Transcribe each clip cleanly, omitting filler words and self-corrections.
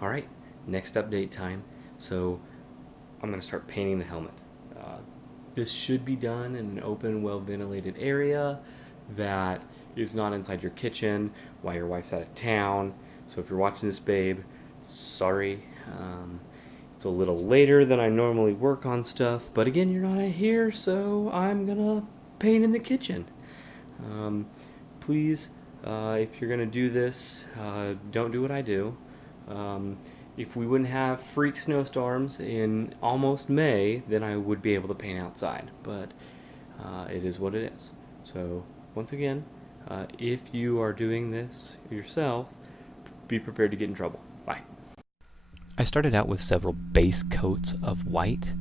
All right, next update time. So I'm going to start painting the helmet. Uh, this should be done in an open, well-ventilated area that is not inside your kitchen while your wife's out of town. So if you're watching this, babe, sorry. It's a little later than I normally work on stuff, but again, you're not here, so I'm gonna paint in the kitchen. Um, Please, if you're gonna do this, don't do what I do. Um, if we wouldn't have freak snowstorms in almost May, then I would be able to paint outside. But it is what it is. So once again, if you are doing this yourself, be prepared to get in trouble. Bye. I started out with several base coats of white.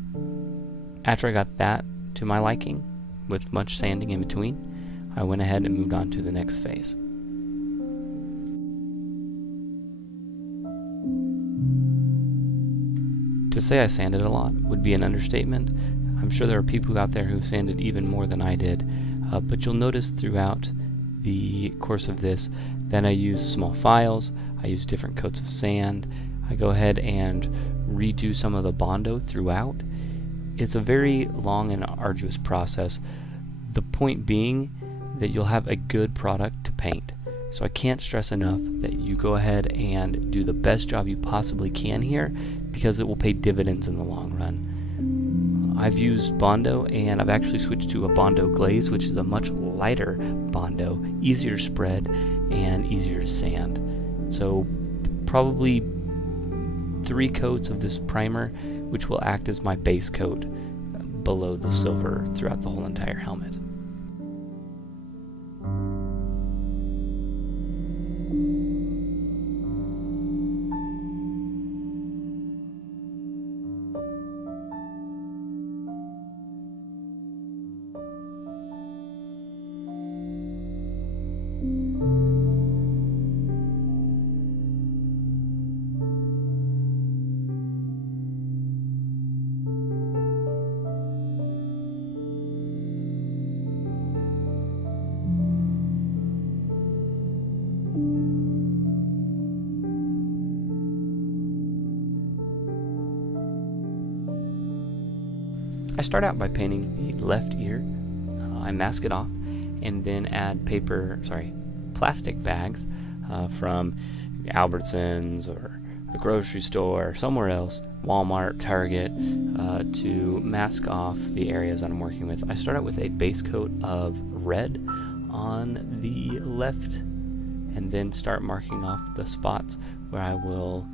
After I got that to my liking, with much sanding in between, I went ahead and moved on to the next phase. To say I sanded a lot would be an understatement. I'm sure there are people out there who sanded even more than I did, but you'll notice throughout the course of this that I use small files, I use different coats of sand, I go ahead and redo some of the Bondo throughout. It's a very long and arduous process. The point being that you'll have a good product to paint. So I can't stress enough that you go ahead and do the best job you possibly can here, because it will pay dividends in the long run. I've used Bondo, and I've actually switched to a Bondo glaze, which is a much lighter Bondo, easier to spread and easier to sand. So probably 3 coats of this primer, which will act as my base coat below the silver throughout the whole entire helmet. I start out by painting the left ear. I mask it off and then add plastic bags from Albertsons or the grocery store or somewhere else, Walmart, Target, to mask off the areas that I'm working with. I start out with a base coat of red on the left and then start marking off the spots where I will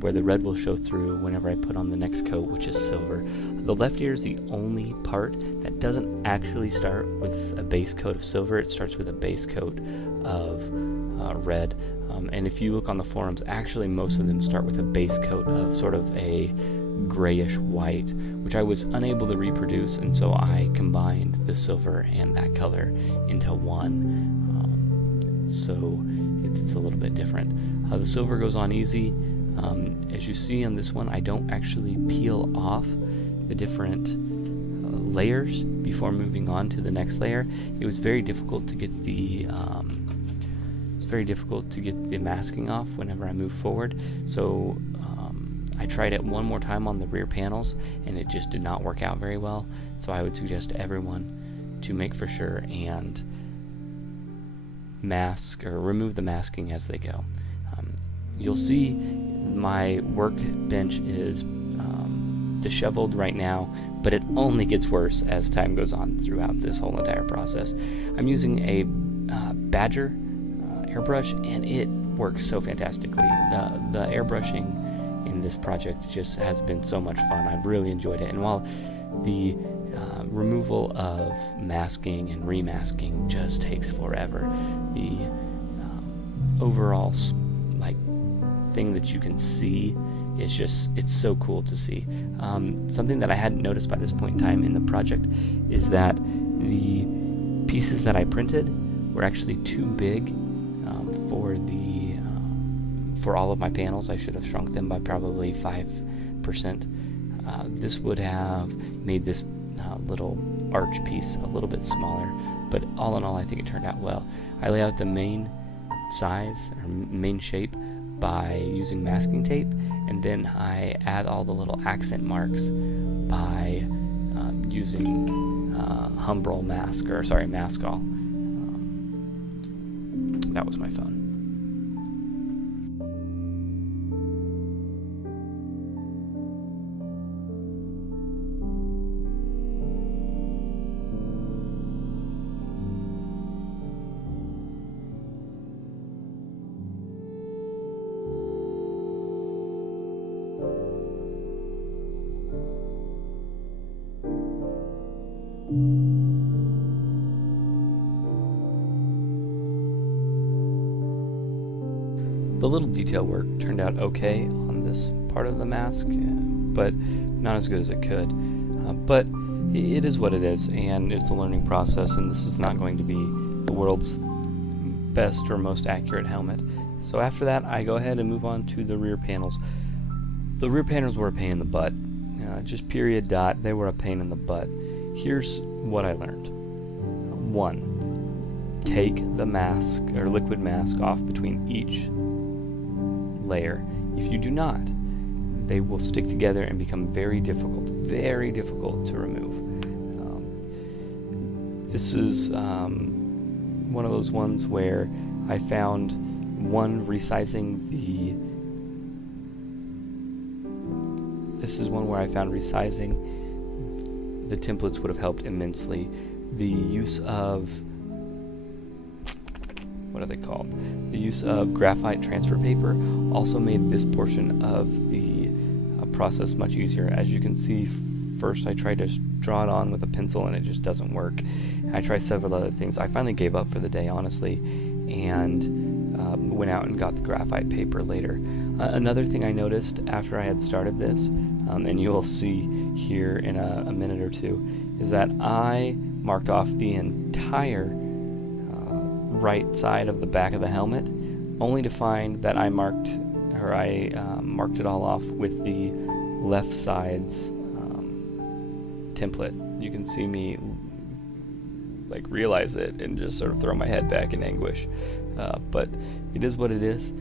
where the red will show through whenever I put on the next coat, which is silver. The left ear is the only part that doesn't actually start with a base coat of silver. It starts with a base coat of red. And if you look on the forums, actually most of them start with a base coat of sort of a grayish white, which I was unable to reproduce, and so I combined the silver and that color into one. So it's a little bit different. The silver goes on easy. As you see on this one, I don't actually peel off the different layers before moving on to the next layer. It was very difficult to get the masking off whenever I moved forward. So I tried it one more time on the rear panels, and it just did not work out very well. So I would suggest to everyone to make for sure and mask or remove the masking as they go. You'll see my workbench is disheveled right now, but it only gets worse as time goes on throughout this whole entire process. I'm using a Badger airbrush, and it works so fantastically. The airbrushing in this project just has been so much fun. I've really enjoyed it, and while the removal of masking and remasking just takes forever, the overall thing that you can see is it's so cool to see. Something that I hadn't noticed by this point in time in the project is that the pieces that I printed were actually too big for all of my panels. I should have shrunk them by probably 5%. This would have made this little arch piece a little bit smaller, but all in all, I think it turned out well. I lay out the main size or main shape by using masking tape, and then I add all the little accent marks by using Humbrol Maskall. That was my phone. The little detail work turned out okay on this part of the mask, but not as good as it could. But it is what it is, and it's a learning process, and this is not going to be the world's best or most accurate helmet. So after that, I go ahead and move on to the rear panels. The rear panels were a pain in the butt. Just period dot, they were a pain in the butt. Here's what I learned. 1. Take the mask or liquid mask off between each layer. If you do not, they will stick together and become very difficult to remove. This is one of those ones where I found resizing the templates would have helped immensely. The use of the use of graphite transfer paper also made this portion of the process much easier. As you can see, first I tried to draw it on with a pencil and it just doesn't work. I tried several other things. I finally gave up for the day, honestly, and went out and got the graphite paper later. Another thing I noticed after I had started this, and you will see here in a minute or two, is that I marked off the entire right side of the back of the helmet, only to find that I marked it all off with the left side's template. You can see me realize it and just sort of throw my head back in anguish. But it is what it is.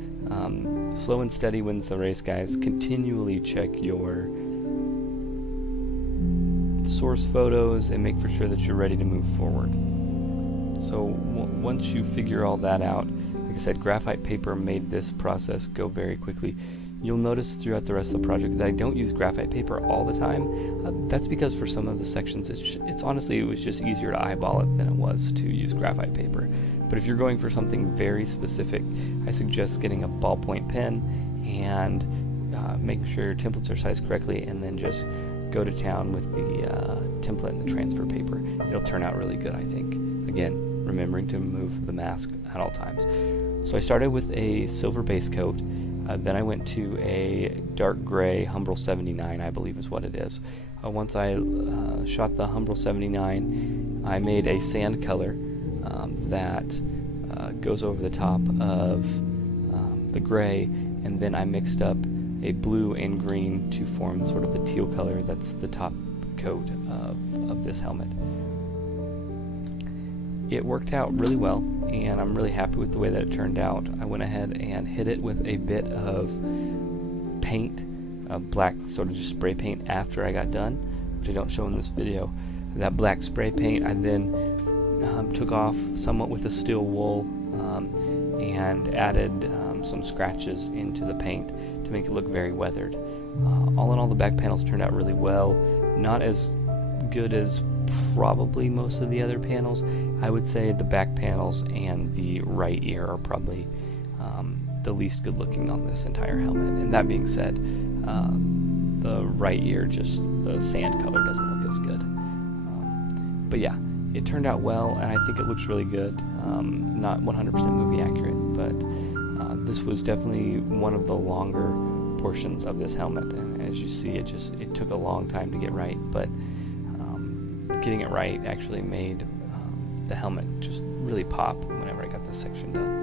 Slow and steady wins the race, guys. Continually check your source photos and make for sure that you're ready to move forward. So once you figure all that out, like I said, graphite paper made this process go very quickly. You'll notice throughout the rest of the project that I don't use graphite paper all the time. That's because for some of the sections, it's honestly, it was just easier to eyeball it than it was to use graphite paper. But if you're going for something very specific, I suggest getting a ballpoint pen and making sure your templates are sized correctly, and then just go to town with the template and the transfer paper. It'll turn out really good, I think. Again, remembering to move the mask at all times. So I started with a silver base coat. Then I went to a dark gray Humbrol 79, I believe is what it is. Once I shot the Humbrol 79, I made a sand color that goes over the top of the gray, and then I mixed up a blue and green to form sort of the teal color that's the top coat of this helmet. It worked out really well, and I'm really happy with the way that it turned out. I went ahead and hit it with a bit of paint, black sort of just spray paint after I got done, which I don't show in this video. That black spray paint I then took off somewhat with a steel wool and added some scratches into the paint to make it look very weathered. All in all, the back panels turned out really well. Not as good as probably most of the other panels. I would say the back panels and the right ear are probably the least good looking on this entire helmet. And that being said, the right ear, just the sand color doesn't look as good. But yeah, it turned out well, and I think it looks really good. Not 100% movie accurate, but this was definitely one of the longer portions of this helmet. And as you see, it took a long time to get right, but getting it right actually made the helmet just really pop whenever I got this section done.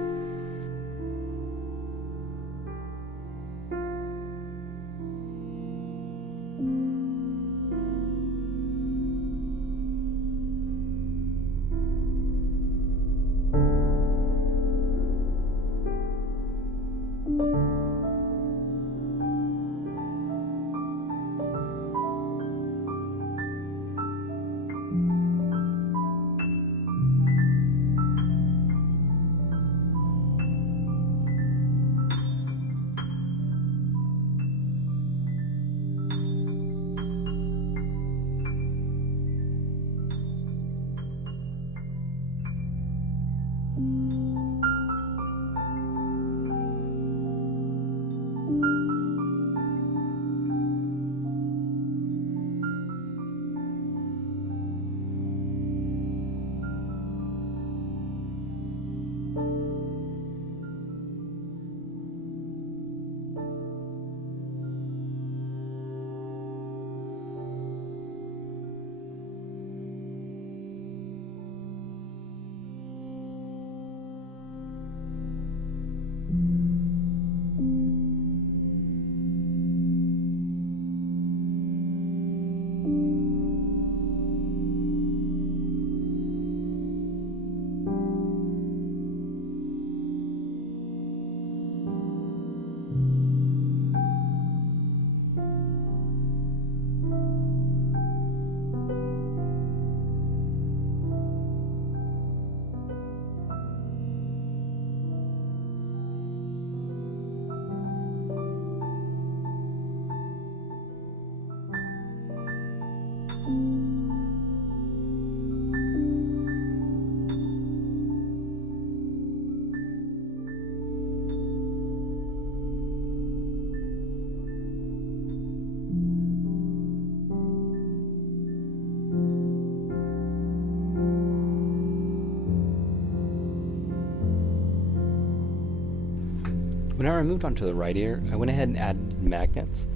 Whenever I moved on to the right ear, I went ahead and added magnets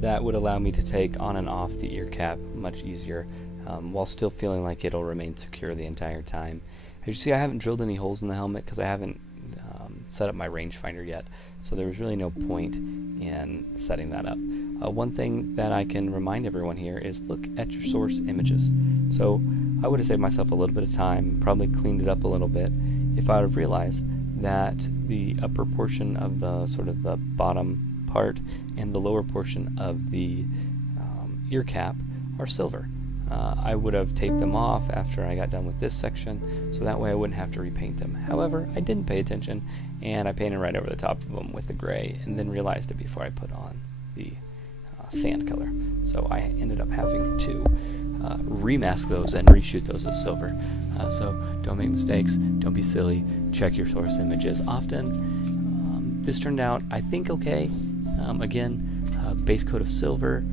that would allow me to take on and off the ear cap much easier, while still feeling like it'll remain secure the entire time. As you see, I haven't drilled any holes in the helmet because I haven't set up my rangefinder yet, so there was really no point in setting that up. One thing that I can remind everyone here is look at your source images. So I would have saved myself a little bit of time, probably cleaned it up a little bit, if I would have realized that the upper portion of the sort of the bottom part and the lower portion of the ear cap are silver. I would have taped them off after I got done with this section, so that way I wouldn't have to repaint them. However, I didn't pay attention, and I painted right over the top of them with the gray, and then realized it before I put on the sand color. So I ended up having to remask those and reshoot those as silver. So don't make mistakes, don't be silly, check your source images often. This turned out, I think, okay. Again, base coat of silver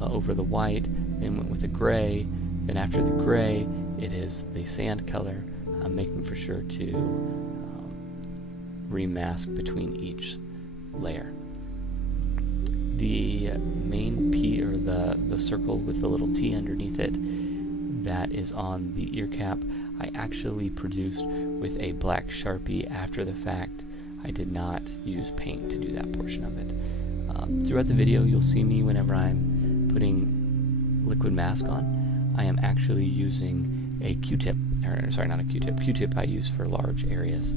over the white, then went with the gray, then after the gray it is the sand color. I'm making for sure to remask between each layer. The main P, or the circle with the little T underneath it, that is on the ear cap, I actually produced with a black Sharpie after the fact. I did not use paint to do that portion of it. Throughout the video you'll see me whenever I'm putting liquid mask on, I am actually using a Q-tip, or sorry, not a Q-tip. Q-tip I use for large areas,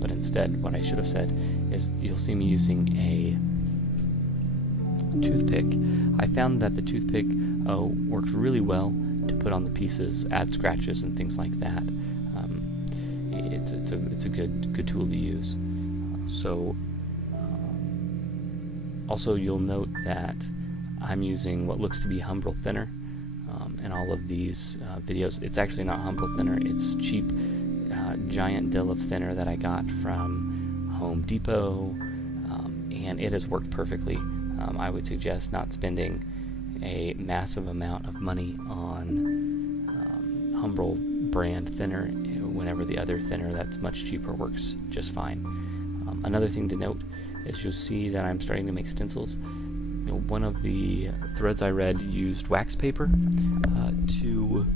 but instead what I should have said is you'll see me using a toothpick. I found that the toothpick worked really well to put on the pieces, add scratches and things like that. It's a good tool to use. Also you'll note that I'm using what looks to be Humbrol thinner in all of these videos. It's actually not Humbrol thinner, it's cheap giant dill of thinner that I got from Home Depot, and it has worked perfectly. I would suggest not spending a massive amount of money on Humbrol brand thinner whenever the other thinner that's much cheaper works just fine. Another thing to note is you'll see that I'm starting to make stencils. One of the threads I read used wax paper to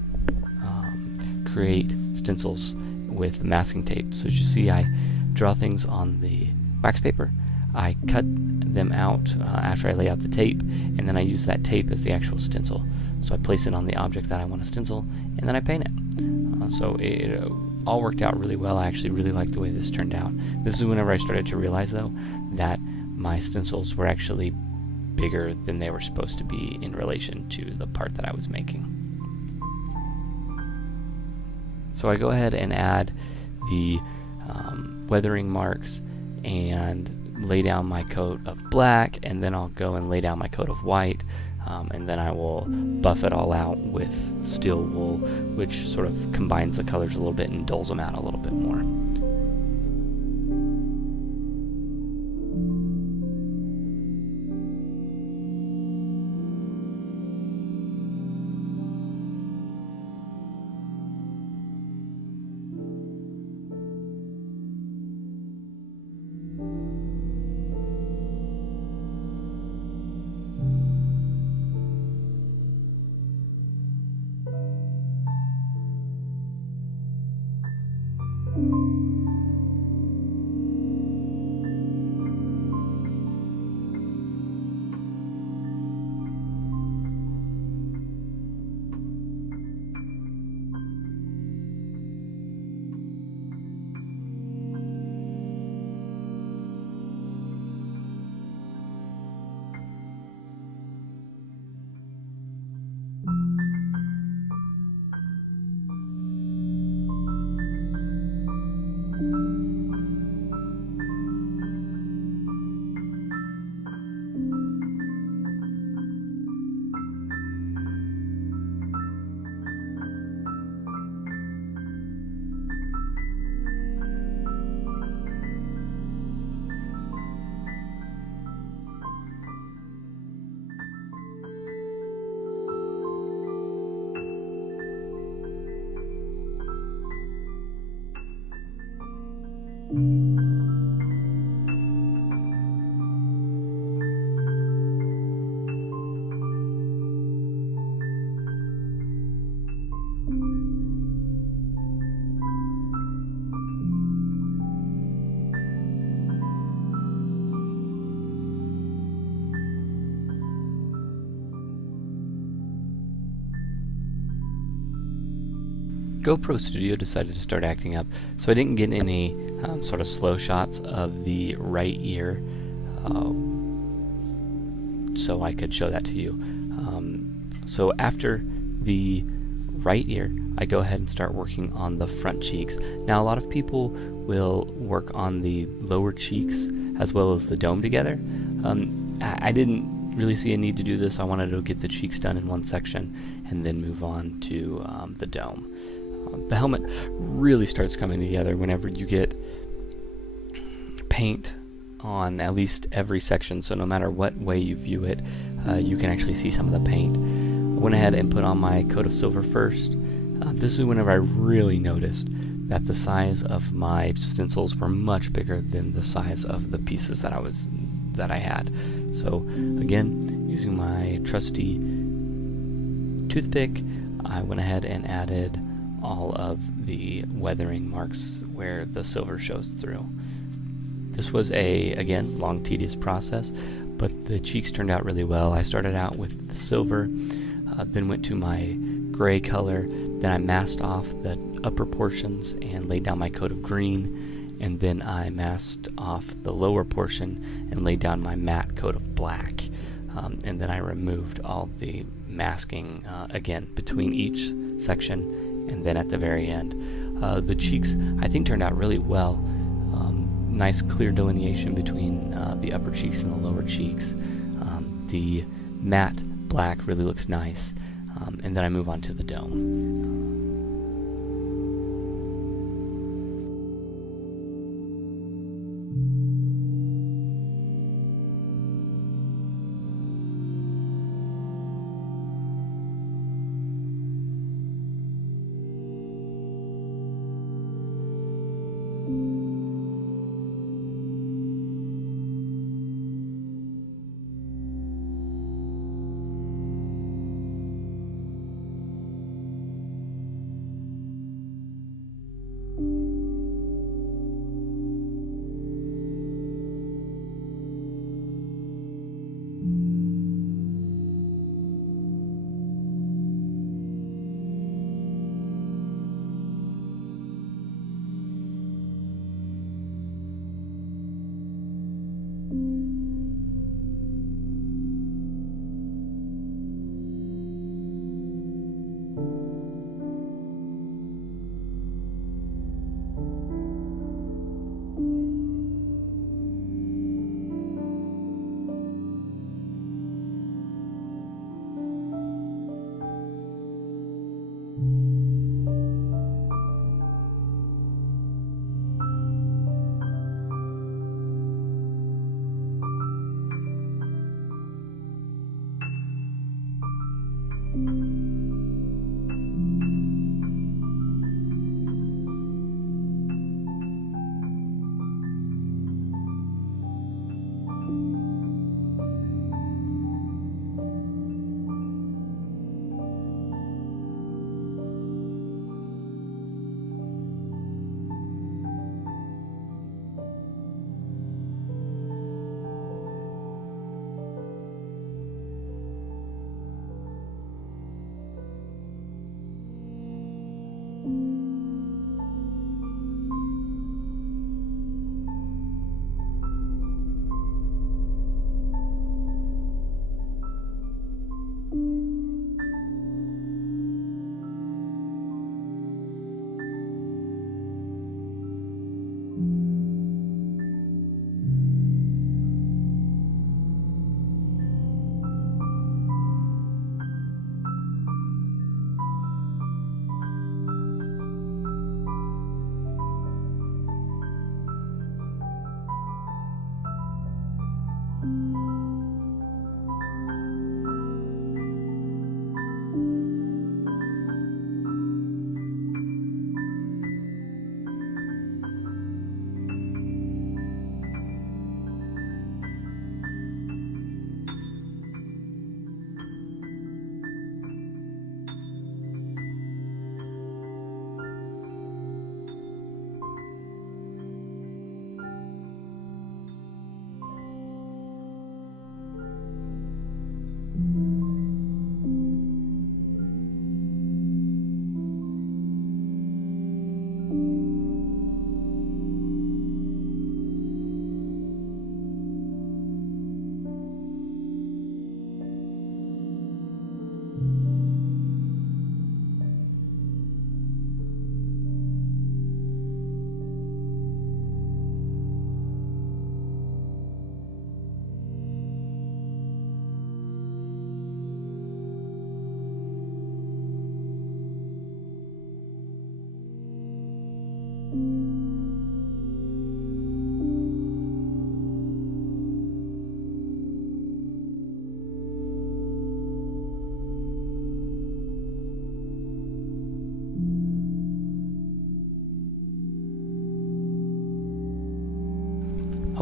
create stencils with masking tape. So as you see, I draw things on the wax paper, I cut them out after I lay out the tape, and then I use that tape as the actual stencil. So I place it on the object that I want to stencil, and then I paint it. So it all worked out really well. I actually really like the way this turned out. This is whenever I started to realize, though, that my stencils were actually bigger than they were supposed to be in relation to the part that I was making. So I go ahead and add the weathering marks and lay down my coat of black, and then I'll go and lay down my coat of white, and then I will buff it all out with steel wool, which sort of combines the colors a little bit and dulls them out a little bit more. GoPro Studio decided to start acting up, so I didn't get any sort of slow shots of the right ear, so I could show that to you. So after the right ear, I go ahead and start working on the front cheeks. Now, a lot of people will work on the lower cheeks as well as the dome together. I didn't really see a need to do this. I wanted to get the cheeks done in one section and then move on to the dome. The helmet really starts coming together whenever you get paint on at least every section, so no matter what way you view it, you can actually see some of the paint. I went ahead and put on my coat of silver first. This is whenever I really noticed that the size of my stencils were much bigger than the size of the pieces that I had. So again, using my trusty toothpick, I went ahead and added all of the weathering marks where the silver shows through. This was again, long, tedious process, but the cheeks turned out really well. I started out with the silver, then went to my gray color, then I masked off the upper portions and laid down my coat of green, and then I masked off the lower portion and laid down my matte coat of black. And then I removed all the masking again between each section and then at the very end. The cheeks, I think, turned out really well. Nice clear delineation between the upper cheeks and the lower cheeks. The matte black really looks nice. And then I move on to the dome.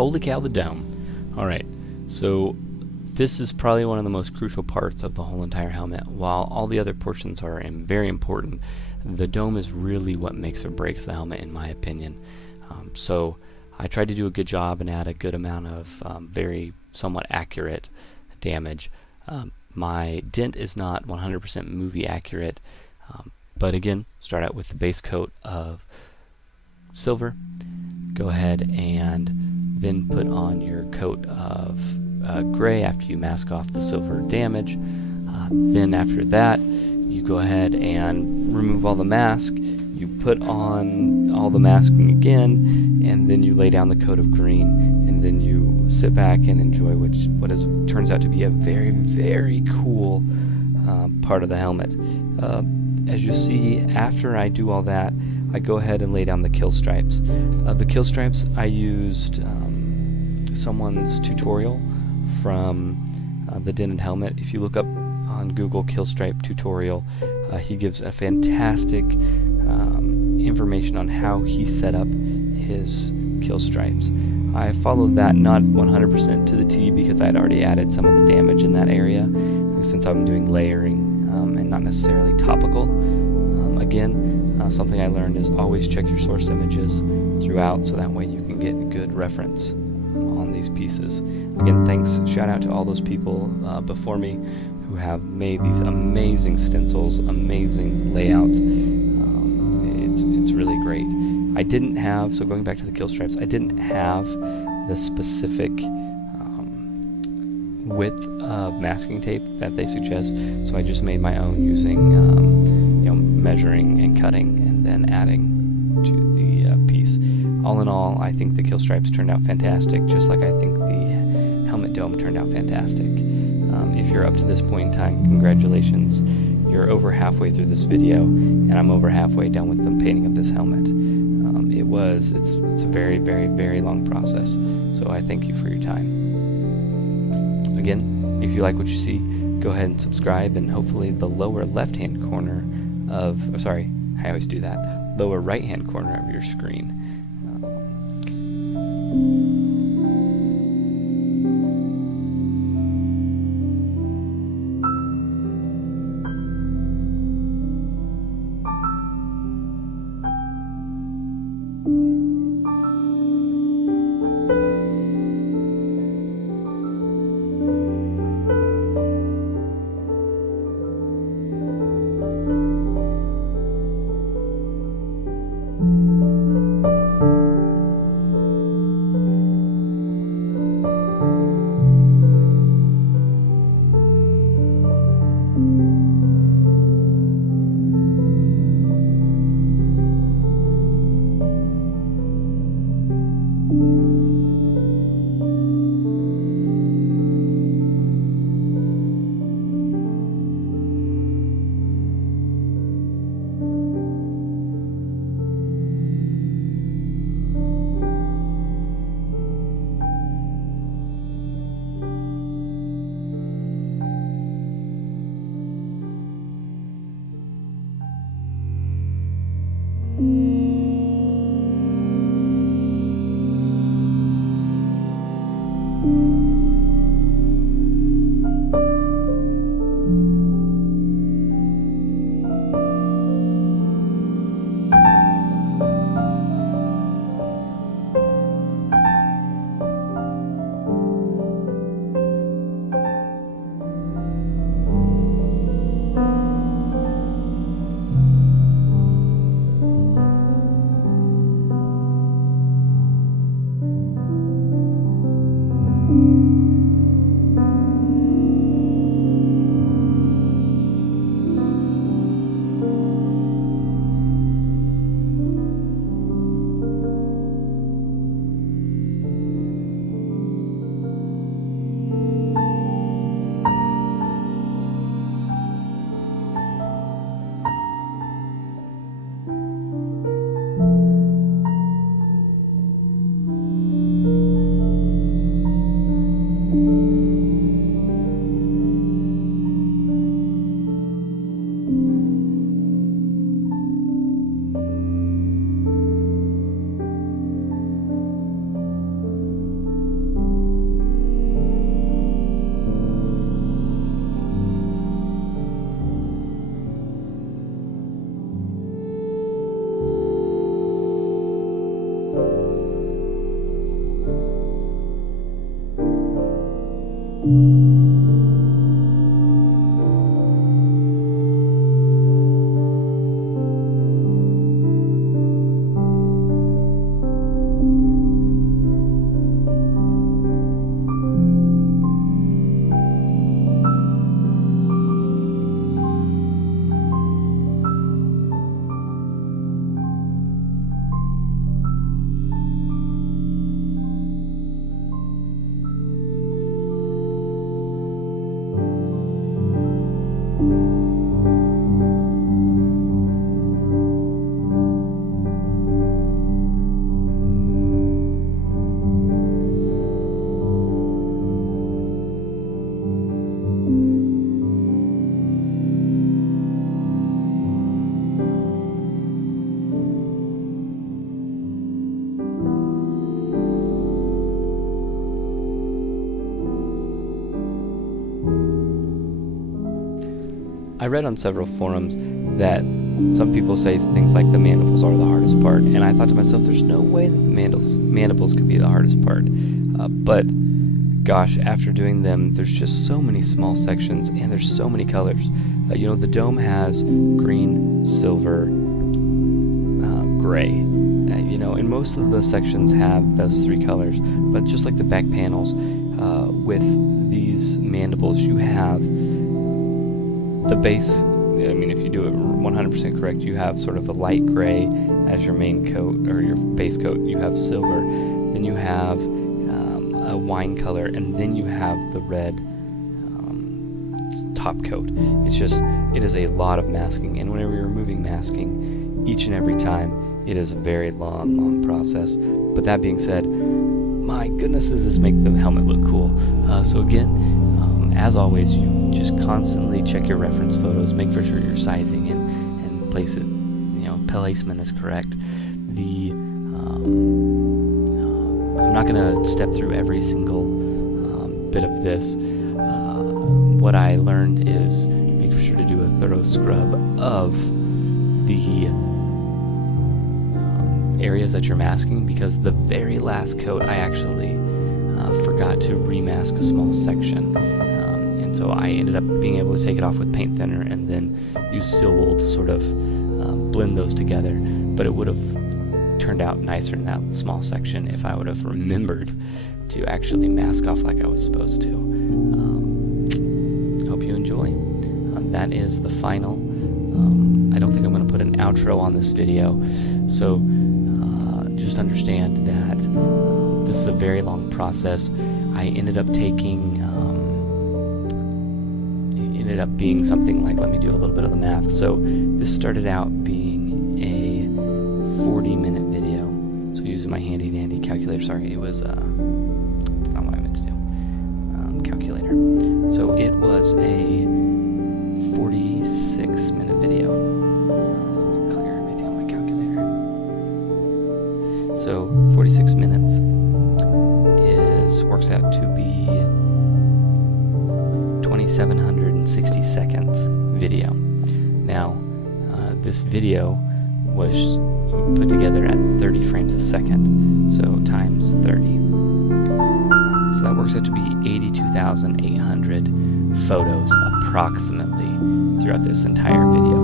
Holy cow, the dome. Alright, so this is probably one of the most crucial parts of the whole entire helmet. While all the other portions are very important, the dome is really what makes or breaks the helmet, in my opinion. So I tried to do a good job and add a good amount of very somewhat accurate damage. My dent is not 100% movie accurate, but again, start out with the base coat of silver. Go ahead and then put on your coat of gray after you mask off the silver damage. Then after that, you go ahead and remove all the mask. You put on all the masking again, and then you lay down the coat of green, and then you sit back and enjoy what turns out to be a very, very cool part of the helmet. As you see, after I do all that, I go ahead and lay down the kill stripes. The kill stripes, I used someone's tutorial from the dented helmet. If you look up on Google kill stripe tutorial, he gives a fantastic information on how he set up his kill stripes. I followed that not 100% to the T because I had already added some of the damage in that area, since I'm doing layering and not necessarily topical. Again, something I learned is always check your source images throughout, so that way you can get a good reference on these pieces. Again, thanks, shout out to all those people before me who have made these amazing stencils, amazing layouts. It's really great. I didn't have, so going back to the kill stripes, I didn't have the specific width of masking tape that they suggest, so I just made my own using measuring and cutting and then adding to the piece. All in all, I think the kill stripes turned out fantastic, just like I think the helmet dome turned out fantastic. If you're up to this point in time, congratulations. You're over halfway through this video, and I'm over halfway done with the painting of this helmet. It's a very, very, very long process, so I thank you for your time. Again, if you like what you see, go ahead and subscribe, and hopefully the lower left-hand corner I always do that, lower right-hand corner of your screen. I read on several forums that some people say things like the mandibles are the hardest part, and I thought to myself, there's no way that the mandibles could be the hardest part. But gosh, after doing them, there's just so many small sections, and there's so many colors. The dome has green, silver, gray. And most of the sections have those three colors, but just like the back panels, with these mandibles, you have the base. I mean, if you do it 100% correct, you have sort of a light gray as your main coat, or your base coat. You have silver, then you have a wine color, and then you have the red top coat. It is a lot of masking, and whenever you're removing masking, each and every time, it is a very long process. But that being said, my goodness, does this make the helmet look cool. So again, as always, you just constantly check your reference photos, make for sure your sizing and place it, placement is correct. I'm not going to step through every single bit of this. What I learned is make sure to do a thorough scrub of the areas that you're masking, because the very last coat I actually forgot to remask a small section, and so I ended up being able to take it off with paint thinner and then use steel wool to sort of blend those together. But it would have turned out nicer in that small section if I would have remembered to actually mask off like I was supposed to. Hope you enjoy. That is the final. I don't think I'm going to put an outro on this video, so just understand that this is a very long process. I ended up being something like, let me do a little bit of the math. So this started out being a 40-minute video. So using my handy dandy calculator, sorry, it was it's not what I meant to do. Calculator. So it was a 46-minute video. So let me clear everything on my calculator. So 46 minutes works out to be 2,760 seconds video. Now, this video was put together at 30 frames a second, so times 30. So that works out to be 82,800 photos approximately throughout this entire video,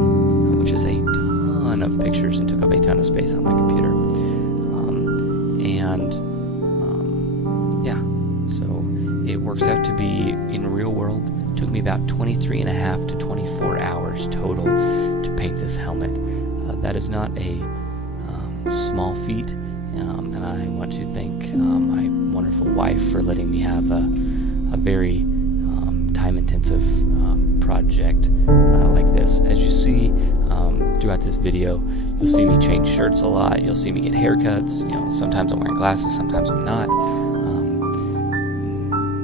which is a ton of pictures and took up a ton of space on my computer. It works out to be, in real world, took me about 23 and a half to 24 hours total to paint this helmet. That is not a small feat, and I want to thank my wonderful wife for letting me have a very time-intensive project like this. As you see throughout this video, you'll see me change shirts a lot, you'll see me get haircuts, sometimes I'm wearing glasses, sometimes I'm not.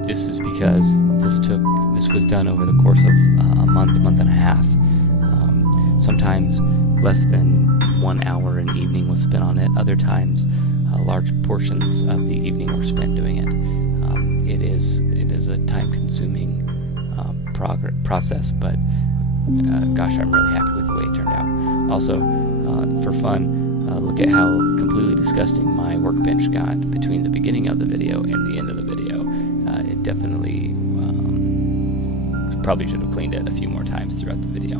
This is because this was done over the course of a month and a half. Sometimes less than 1 hour an evening was spent on it. Other times, large portions of the evening were spent doing it. It is a time-consuming process, but gosh, I'm really happy with the way it turned out. Also, for fun, look at how completely disgusting my workbench got between the beginning of the video and the end of the video. It definitely probably should have cleaned it a few more times throughout the video.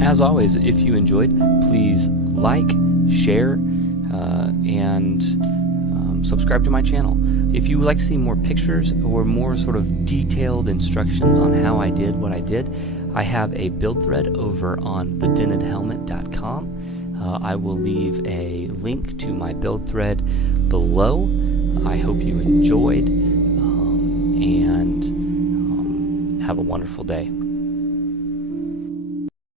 As always, if you enjoyed, please like, share, and subscribe to my channel. If you would like to see more pictures or more sort of detailed instructions on how I did what I did, I have a build thread over on thedentedhelmet.com. I will leave a link to my build thread below. I hope you enjoyed, and have a wonderful day.